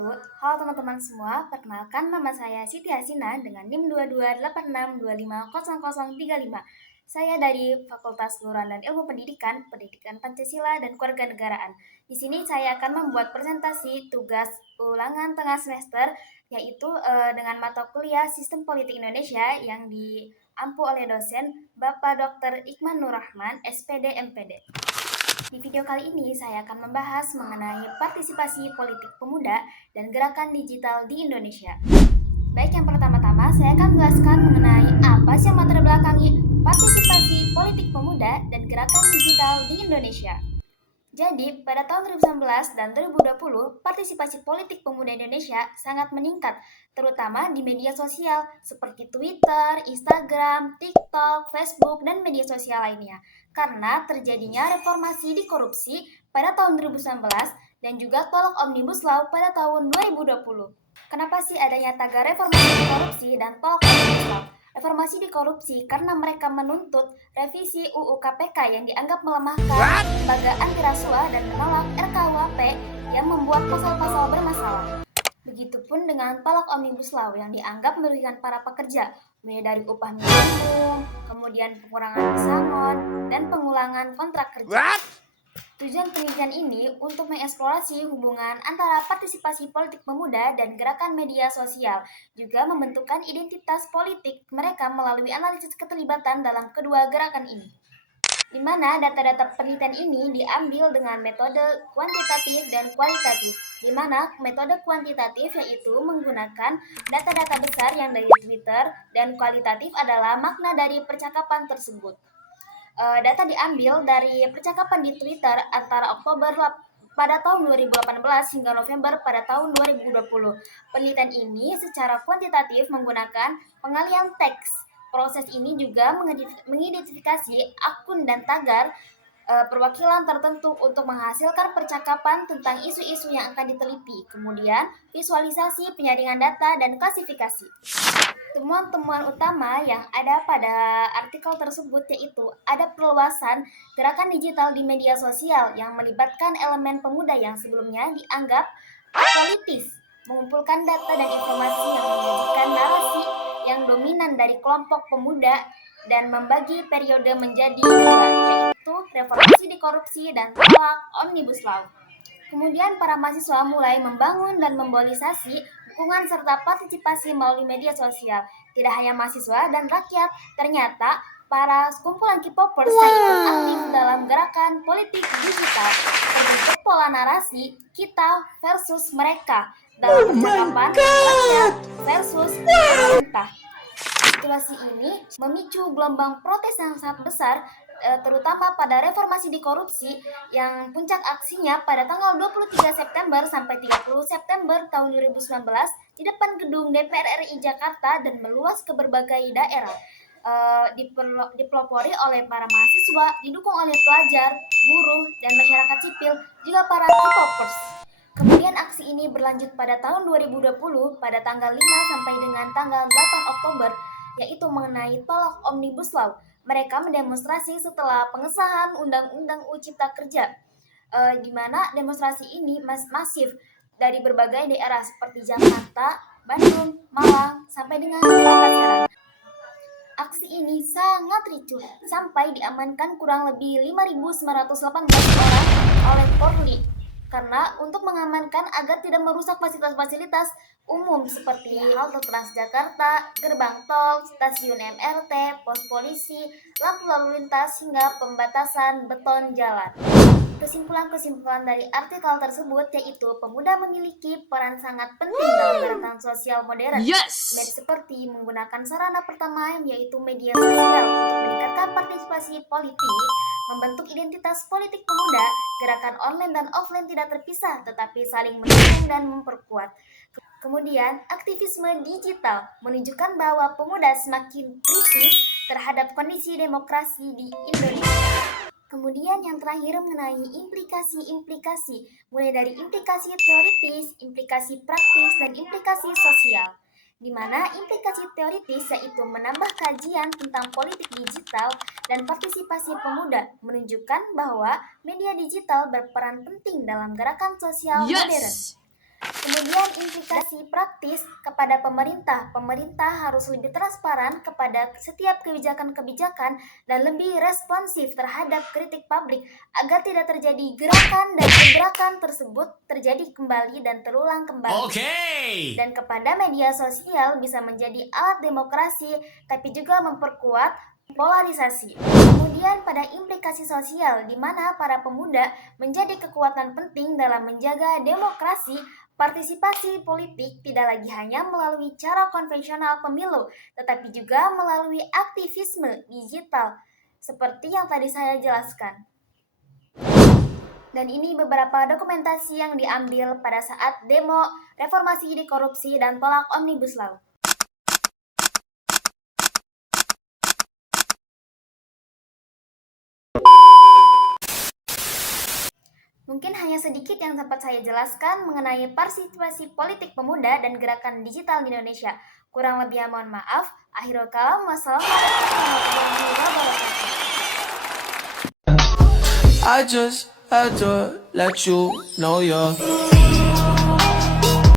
wabarakatuh. Halo teman-teman semua, perkenalkan nama saya Siti Hasina dengan NIM 2286250035. Saya dari Fakultas Kelurahan dan Ilmu Pendidikan, Pendidikan Pancasila dan Kewarganegaraan. Di sini saya akan membuat presentasi tugas ulangan tengah semester, yaitu dengan mata kuliah Sistem Politik Indonesia yang diampu oleh dosen Bapak Dr. Iqman Nurrahman, SPD MPD. Di video kali ini saya akan membahas mengenai partisipasi politik pemuda dan gerakan digital di Indonesia. Baik, yang pertama-tama saya akan menjelaskan mengenai apa sih yang melatar belakangi partisipasi politik pemuda dan gerakan digital di Indonesia. Jadi, pada tahun 2019 dan 2020, partisipasi politik pemuda Indonesia sangat meningkat, terutama di media sosial seperti Twitter, Instagram, TikTok, Facebook, dan media sosial lainnya. Karena terjadinya reformasi di korupsi pada tahun 2019 dan juga tolak Omnibus Law pada tahun 2020. Kenapa sih adanya tagar reformasi di korupsi dan tolak Omnibus Law? Reformasi di korupsi karena mereka menuntut revisi UU KPK yang dianggap melemahkan lembaga anti rasuah dan menolak RKUHP yang membuat pasal-pasal bermasalah. Begitupun dengan tolak Omnibus Law yang dianggap merugikan para pekerja, mulai dari upah minimum, kemudian pengurangan pesangon, dan pengulangan kontrak kerja. Tujuan penelitian ini untuk mengeksplorasi hubungan antara partisipasi politik pemuda dan gerakan media sosial, juga membentukkan identitas politik mereka melalui analisis keterlibatan dalam kedua gerakan ini. Di mana data-data penelitian ini diambil dengan metode kuantitatif dan kualitatif, di mana metode kuantitatif yaitu menggunakan data-data besar yang dari Twitter, dan kualitatif adalah makna dari percakapan tersebut. Data diambil dari percakapan di Twitter antara Oktober pada tahun 2018 hingga November pada tahun 2020. Penelitian ini secara kuantitatif menggunakan pengalian teks. Proses ini juga mengidentifikasi akun dan tagar perwakilan tertentu untuk menghasilkan percakapan tentang isu-isu yang akan diteliti, kemudian visualisasi penyaringan data dan klasifikasi. Temuan-temuan utama yang ada pada artikel tersebut yaitu ada perluasan gerakan digital di media sosial yang melibatkan elemen pemuda yang sebelumnya dianggap apolitis, mengumpulkan data dan informasi yang menyajikan narasi yang dominan dari kelompok pemuda dan membagi periode menjadi dua, yaitu reformasi di korupsi dan tolak Omnibus Law. Kemudian para mahasiswa mulai membangun dan memmobilisasi dukungan serta partisipasi melalui media sosial. Tidak hanya mahasiswa dan rakyat, ternyata para kumpulan K-popers yang ikut aktif dalam gerakan politik digital terbentuk pola narasi kita versus mereka dalam percakapan rakyat versus pemerintah. Situasi ini memicu gelombang protes yang sangat besar, terutama pada reformasi di korupsi yang puncak aksinya pada tanggal 23 September sampai 30 September tahun 2019 di depan gedung DPR RI Jakarta dan meluas ke berbagai daerah. Dipelopori oleh para mahasiswa, didukung oleh pelajar, buruh, dan masyarakat sipil, juga para K-popers. Kemudian aksi ini berlanjut pada tahun 2020 pada tanggal 5 sampai dengan tanggal 8 Oktober, yaitu mengenai tolak Omnibus Law. Mereka mendemonstrasi setelah pengesahan Undang-Undang UU Cipta Kerja, di mana demonstrasi ini masif dari berbagai daerah seperti Jakarta, Bandung, Malang, sampai dengan Serang. Aksi ini sangat ricuh sampai diamankan kurang lebih 5.918 orang oleh Polri. Karena untuk mengamankan agar tidak merusak fasilitas-fasilitas umum seperti halte Transjakarta, gerbang tol, stasiun MRT, pos polisi, lampu lalu lintas, hingga pembatasan beton jalan. Kesimpulan-kesimpulan dari artikel tersebut yaitu pemuda memiliki peran sangat penting dalam gerakan sosial modern, seperti menggunakan sarana pertama yaitu media sosial untuk meningkatkan partisipasi politik, membentuk identitas politik pemuda. Gerakan online dan offline tidak terpisah tetapi saling mendukung dan memperkuat. Kemudian, aktivisme digital menunjukkan bahwa pemuda semakin kritis terhadap kondisi demokrasi di Indonesia. Kemudian yang terakhir mengenai implikasi-implikasi, mulai dari implikasi teoritis, implikasi praktis, dan implikasi sosial. Di mana implikasi teoritis yaitu menambah kajian tentang politik digital dan partisipasi pemuda, menunjukkan bahwa media digital berperan penting dalam gerakan sosial modern. Kemudian implikasi praktis kepada pemerintah. Pemerintah harus lebih transparan kepada setiap kebijakan-kebijakan dan lebih responsif terhadap kritik publik agar tidak terjadi gerakan dan pergerakan tersebut terjadi kembali dan terulang kembali. Dan kepada media sosial bisa menjadi alat demokrasi tapi juga memperkuat polarisasi. Kemudian pada implikasi sosial di mana para pemuda menjadi kekuatan penting dalam menjaga demokrasi. Partisipasi politik tidak lagi hanya melalui cara konvensional pemilu, tetapi juga melalui aktivisme digital, seperti yang tadi saya jelaskan. Dan ini beberapa dokumentasi yang diambil pada saat demo reformasi di korupsi dan tolak Omnibus Law. Mungkin hanya sedikit yang dapat saya jelaskan mengenai partisipasi politik pemuda dan gerakan digital di Indonesia. Kurang lebih mohon maaf. Akhirul kalam, wassalamualaikum warahmatullahi wabarakatuh. I just had to let you know you're